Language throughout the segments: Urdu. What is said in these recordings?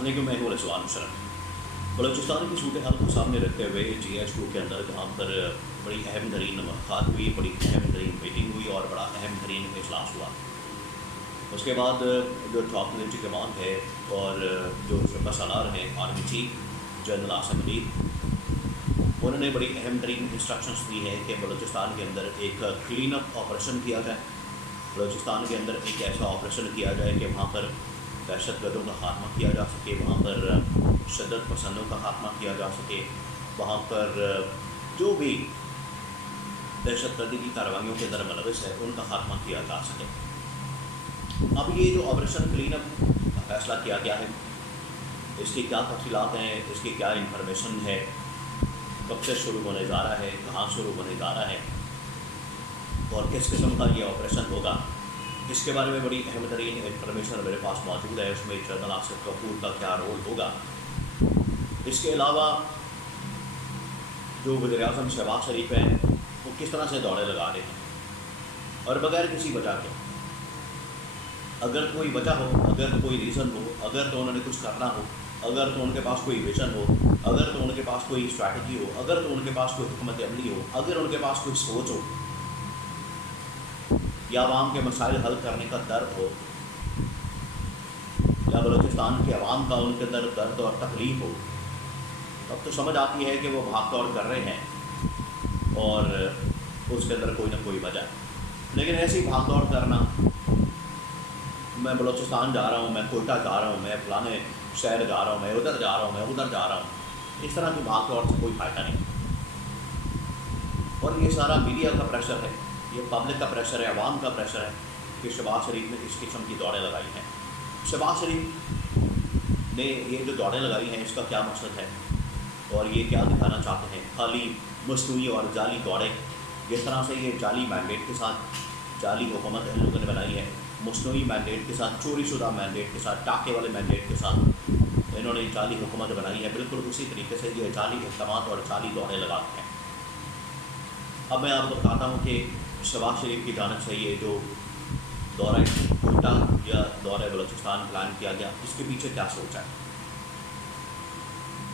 السلام علیکم، میں ہوں رضوان مشرف۔ بلوچستان کی صورتحال کو سامنے رکھتے ہوئے GH2 کے اندر جہاں پر بڑی اہم ترین ملاقات ہوئی، بڑی اہم ترین میٹنگ ہوئی اور بڑا اہم ترین اجلاس ہوا، اس کے بعد جو ٹاپ ملٹری کمان ہے اور جو شعبہ سالار ہیں army chief general Asim Munir, انہوں نے بڑی اہم ترین انسٹرکشنز دی ہیں کہ بلوچستان کے اندر ایک کلین اپ آپریشن کیا جائے، بلوچستان کے اندر ایک ایسا آپریشن کیا جائے کہ وہاں پر دہشت گردوں کا خاتمہ کیا جا سکے، وہاں پر شدت پسندوں کا خاتمہ کیا جا سکے، وہاں پر جو بھی دہشت گردی کی کارروائیوں کے اندر ملوث ہے ان کا خاتمہ کیا جا سکے۔ اب یہ جو آپریشن کلین اپ کا فیصلہ کیا گیا ہے، اس کی کیا تفصیلات ہیں، اس کی کیا انفارمیشن ہے، کب سے شروع ہونے جا رہا ہے، کہاں شروع ہونے جا رہا ہے اور کس قسم کا یہ آپریشن ہوگا، اس کے بارے میں بڑی اہم ترین انفارمیشن میرے پاس موجود ہے۔ اس میں جنرل آصف کپور کا کیا رول ہوگا، اس کے علاوہ جو وزیر اعظم شہباز شریف ہیں وہ کس طرح سے دوڑے لگا رہے ہیں اور بغیر کسی وجہ کے، اگر کوئی وجہ ہو، اگر کوئی ریزن ہو، اگر تو انہوں نے کچھ کرنا ہو، اگر تو ان کے پاس کوئی ویژن ہو، اگر تو ان کے پاس کوئی اسٹریٹجی ہو، اگر تو ان کے پاس کوئی حکمت عملی ہو، اگر ان کے پاس کوئی سوچ ہو یا عوام کے مسائل حل کرنے کا درد ہو یا بلوچستان کے عوام کا ان کے اندر درد اور تکلیف ہو، تب تو سمجھ آتی ہے کہ وہ بھاگ دوڑ کر رہے ہیں اور اس کے اندر کوئی نہ کوئی وجہ ہے۔ لیکن ایسی بھاگ دوڑ کرنا، میں بلوچستان جا رہا ہوں، میں کوئٹہ جا رہا ہوں، میں فلانے شہر جا رہا ہوں، میں ادھر جا رہا ہوں، میں ادھر جا رہا ہوں، اس طرح کی بھاگ دوڑ سے کوئی فائدہ نہیں۔ اور یہ سارا میڈیا کا پریشر ہے، یہ پبلک کا پریشر ہے، عوام کا پریشر ہے کہ شہباز شریف نے اس قسم کی دوڑیں لگائی ہیں۔ شہباز شریف نے یہ جو دوڑیں لگائی ہیں اس کا کیا مقصد ہے اور یہ کیا دکھانا چاہتے ہیں؟ خالی مصنوعی اور جعلی دوڑیں، جس طرح سے یہ جعلی مینڈیٹ کے ساتھ جعلی حکومت ان لوگوں نے بنائی ہے، مصنوعی مینڈیٹ کے ساتھ، چوری شدہ مینڈیٹ کے ساتھ، ٹاکے والے مینڈیٹ کے ساتھ انہوں نے جعلی حکومت بنائی ہے، بالکل اسی طریقے سے یہ جعلی اقدامات اور جعلی دوڑیں لگاتے ہیں۔ اب میں آپ کو بتاتا ہوں کہ شہباز شریف کی جانب سے یہ جو دورہ کوئٹہ یا دورہ بلوچستان پلان کیا گیا، اس کے پیچھے کیا سوچ ہے؟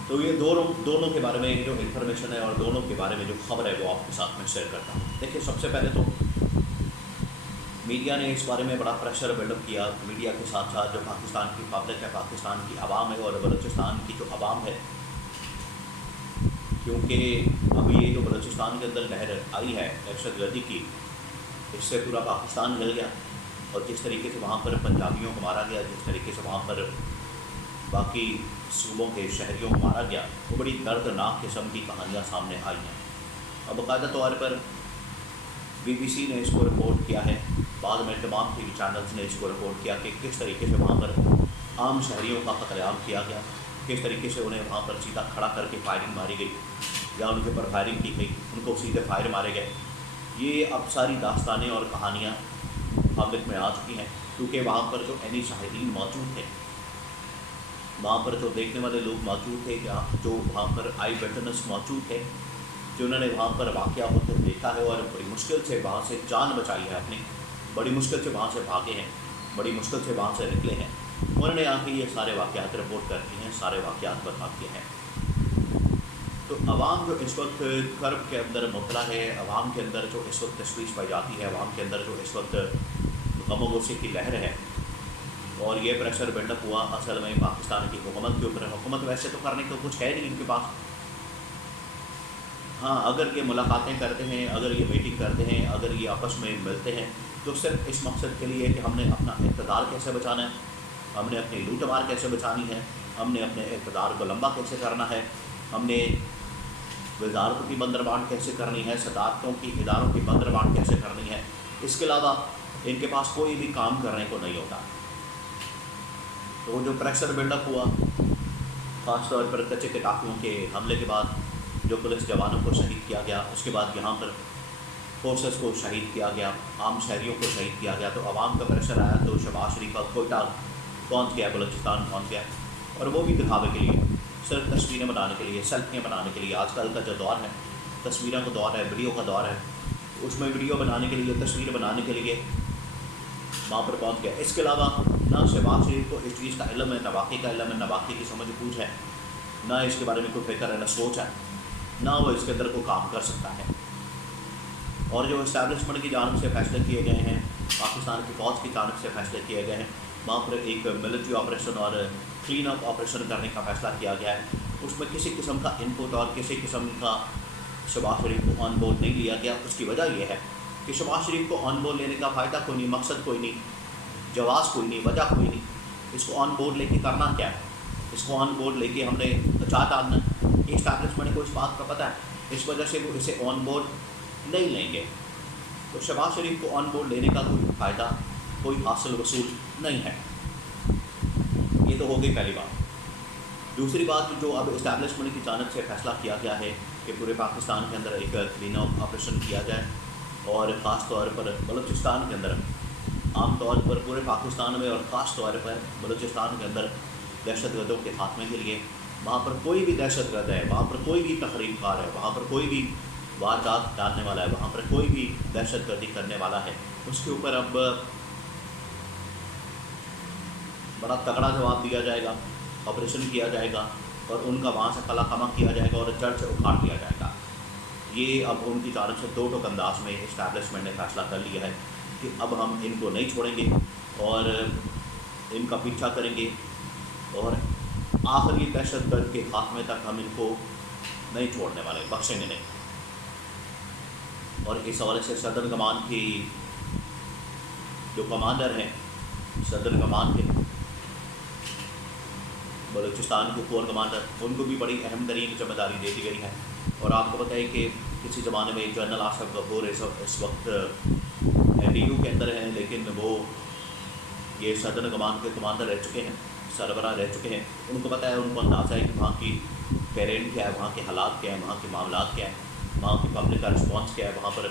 تو یہ دونوں کے بارے میں جو انفارمیشن ہے اور دونوں کے بارے میں جو خبر ہے وہ آپ کے ساتھ میں شیئر کرتا ہوں۔ دیکھیے، سب سے پہلے تو میڈیا نے اس بارے میں بڑا پریشر بلڈ اپ کیا، میڈیا کے ساتھ ساتھ جو پاکستان کی پبلک ہے، پاکستان کی عوام ہے اور بلوچستان کی جو عوام ہے، کیونکہ اب یہ جو بلوچستان کے اندر لہر آئی ہے دہشت گردی کی، اس سے پورا پاکستان ہل گیا، اور جس طریقے سے وہاں پر پنجابیوں کو مارا گیا، جس طریقے سے وہاں پر باقی صوبوں کے شہریوں کو مارا گیا، وہ بڑی دردناک قسم کی کہانیاں سامنے آئی ہیں۔ اب باقاعدہ طور پر BBC نے اس کو رپورٹ کیا ہے، بعد میں تمام TV چینلز نے اس کو رپورٹ کیا کہ کس طریقے سے وہاں پر عام شہریوں کا قتل عام کیا گیا، کس طریقے سے انہیں وہاں پر سیدھا کھڑا کر کے فائرنگ ماری گئی یا ان کے اوپر فائرنگ کی گئی، ان کو سیدھے فائر مارے گئے۔ یہ اب ساری داستانیں اور کہانیاں پبلک میں آ چکی ہیں، کیونکہ وہاں پر جو عینی شاہدین موجود تھے، وہاں پر جو دیکھنے والے لوگ موجود تھے، جو وہاں پر آئی وٹنس موجود تھے، جنہوں نے وہاں پر واقعہ ہوتے دیکھا ہے اور بڑی مشکل سے وہاں سے جان بچائی ہے اپنی، بڑی مشکل سے وہاں سے بھاگے ہیں، بڑی مشکل سے وہاں سے نکلے ہیں، انہوں نے آ کے یہ سارے واقعات رپورٹ کر دیے ہیں، سارے واقعات بتا دیے ہیں۔ تو عوام جو اس وقت کرب کے اندر مبتلا ہے، عوام کے اندر جو اس وقت تشویش پائی جاتی ہے، عوام کے اندر جو اس وقت غم و غصے کی لہر ہے اور یہ پریشر بلڈ اپ ہوا اصل میں پاکستان کی حکومت کے اوپر۔ حکومت ویسے تو کرنے کو کچھ ہے نہیں ان کے پاس، ہاں اگر یہ ملاقاتیں کرتے ہیں، اگر یہ میٹنگ کرتے ہیں، اگر یہ آپس میں ملتے ہیں تو صرف اس مقصد کے لیے کہ ہم نے اپنا اقتدار کیسے بچانا ہے، ہم نے اپنی لوٹ مار کیسے بچانی ہے، ہم نے اپنے اقتدار کو لمبا کیسے کرنا ہے، ہم نے وزارتوں کی بندربانٹ کیسے کرنی ہے، صدارتوں کی اداروں کی بندربانٹ کیسے کرنی ہے۔ اس کے علاوہ ان کے پاس کوئی بھی کام کرنے کو نہیں ہوتا۔ تو جو پریشر بلڈ اپ ہوا، خاص طور پر کچے کے ٹاکیوں کے حملے کے بعد جو پولیس جوانوں کو شہید کیا گیا، اس کے بعد یہاں پر فورسز کو شہید کیا گیا، عام شہریوں کو شہید کیا گیا، تو عوام کا پریشر آیا تو شہباز شریف کا کوئٹہ پہنچ گیا، بلوچستان پہنچ گیا، اور وہ بھی دکھاوے کے لیے، صرف تصویریں بنانے کے لیے، سیلفیاں بنانے کے لیے۔ آج کل کا جو دور ہے، تصویروں کا دور ہے، ویڈیو کا دور ہے، اس میں ویڈیو بنانے کے لیے، تصویر بنانے کے لیے وہاں پر پہنچ گیا۔ اس کے علاوہ نہ شہباز شریف کو اس چیز کا علم ہے، نہ واقعی کا علم ہے، نہ واقعی کی سمجھ بوجھ ہے، نہ اس کے بارے میں کوئی فکر ہے، نہ سوچ ہے، نہ وہ اس کے اندر کوئی کام کر سکتا ہے۔ اور جو اسٹیبلشمنٹ کی جانب سے فیصلے کیے گئے ہیں، پاکستان کی فوج کی جانب سے فیصلے کیے گئے ہیں، وہاں پر ایک ملٹری آپریشن اور کلین اپ آپریشن کرنے کا فیصلہ کیا گیا ہے، اس میں کسی قسم کا انپٹ اور کسی قسم کا شہباز شریف کو آن بورڈ نہیں لیا گیا۔ اس کی وجہ یہ ہے کہ شہباز شریف کو آن بورڈ لینے کا فائدہ کوئی نہیں، مقصد کوئی نہیں، جواز کوئی نہیں، وجہ کوئی نہیں۔ اس کو آن بورڈ لے کے کرنا کیا ہے؟ اس کو آن بورڈ لے کے ہم نے اچھا ڈالنا ہے۔ یہ اسٹیبلشمنٹ کو اس بات کا پتہ ہے، اس وجہ سے وہ اسے آن بورڈ نہیں لیں گے۔ تو شہباز شریف کو آن بورڈ لینے کا کوئی فائدہ، کوئی حاصل وصول نہیں ہے۔ یہ تو ہو گئی پہلی بات۔ دوسری بات جو اب اسٹیبلشمنٹ کی جانب سے فیصلہ کیا گیا ہے کہ پورے پاکستان کے اندر ایک کلین اپ آپریشن کیا جائے، اور خاص طور پر بلوچستان کے اندر، عام طور پر پورے پاکستان میں اور خاص طور پر بلوچستان کے اندر دہشت گردوں کے خاتمے کے لیے، وہاں پر کوئی بھی دہشت گرد ہے، وہاں پر کوئی بھی تخریب کار ہے، وہاں پر کوئی بھی واردات ڈالنے والا ہے، وہاں پر کوئی بھی دہشت گردی کرنے والا ہے، اس کے اوپر اب بڑا تگڑا جواب دیا جائے گا، آپریشن کیا جائے گا، اور ان کا وہاں سے قلع خامہ کیا جائے گا اور چرچ اکھاڑ دیا جائے گا۔ یہ اب ان کی جانب سے دو ٹوک انداز میں اسٹیبلشمنٹ نے فیصلہ کر لیا ہے کہ اب ہم ان کو نہیں چھوڑیں گے اور ان کا پیچھا کریں گے، اور آخری دہشت گرد کے خاتمے تک ہم ان کو نہیں چھوڑنے والے، بخشیں گے نہیں۔ اور اس حوالے سے صدر کمان کی جو کمانڈر ہیں، صدر کمان کے بلوچستان کے کور کمانڈر، ان کو بھی بڑی اہم ترین ذمہ داری دے دی گئی ہے۔ اور آپ کو پتہ ہے کہ کسی زمانے میں جنرل آصف غفور اس وقت NDU کے اندر ہیں، لیکن وہ یہ صدر کمان کے کمانڈر رہ چکے ہیں، سربراہ رہ چکے ہیں۔ ان کو پتہ ہے، ان کو اندازہ ہے کہ وہاں کی ٹیرین کیا ہے، وہاں کے حالات کیا ہیں، وہاں کے معاملات کیا ہیں، وہاں کی پبلک کا رسپانس کیا ہے، وہاں پر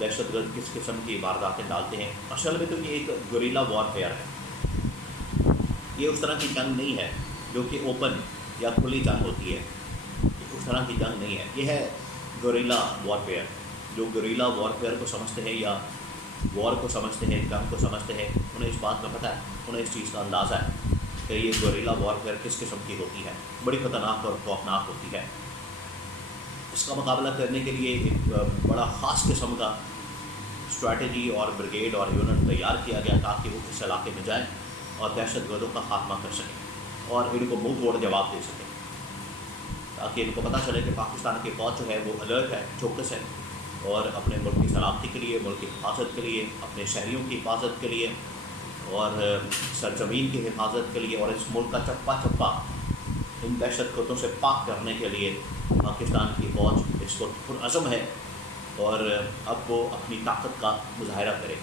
دہشت گرد کس قسم کی وارداتیں ڈالتے ہیں۔ اصل میں تو یہ ایک گوریلا وارفیئر ہے، یہ اس طرح کی جنگ نہیں ہے جو کہ اوپن یا کھلی جنگ ہوتی ہے، اس طرح کی جنگ نہیں ہے، یہ ہے گوریلا وارفیئر۔ جو گوریلا وارفیئر کو سمجھتے ہیں یا وار کو سمجھتے ہیں، جنگ کو سمجھتے ہیں، انہیں اس بات کا پتہ ہے، انہیں اس چیز کا اندازہ ہے کہ یہ گوریلا وارفیئر کس قسم کی ہوتی ہے، بڑی خطرناک اور خوفناک ہوتی ہے۔ اس کا مقابلہ کرنے کے لیے ایک بڑا خاص قسم کا اسٹریٹجی اور بریگیڈ اور یونٹ تیار کیا گیا تاکہ وہ اس علاقے میں جائیں اور دہشت گردوں کا خاتمہ کر سکیں اور ان کو منہ توڑ جواب دے سکیں، تاکہ ان کو پتہ چلے کہ پاکستان کی فوج جو ہے وہ الرٹ ہے، چوکس ہے، اور اپنے ملک کی سلامتی کے لیے، ملک کی حفاظت کے لیے، اپنے شہریوں کی حفاظت کے لیے اور سرزمین کی حفاظت کے لیے اور اس ملک کا چپا چپا ان دہشت گردوں سے پاک کرنے کے لیے پاکستان کی فوج اس وقت پرعزم ہے، اور اب وہ اپنی طاقت کا مظاہرہ کرے۔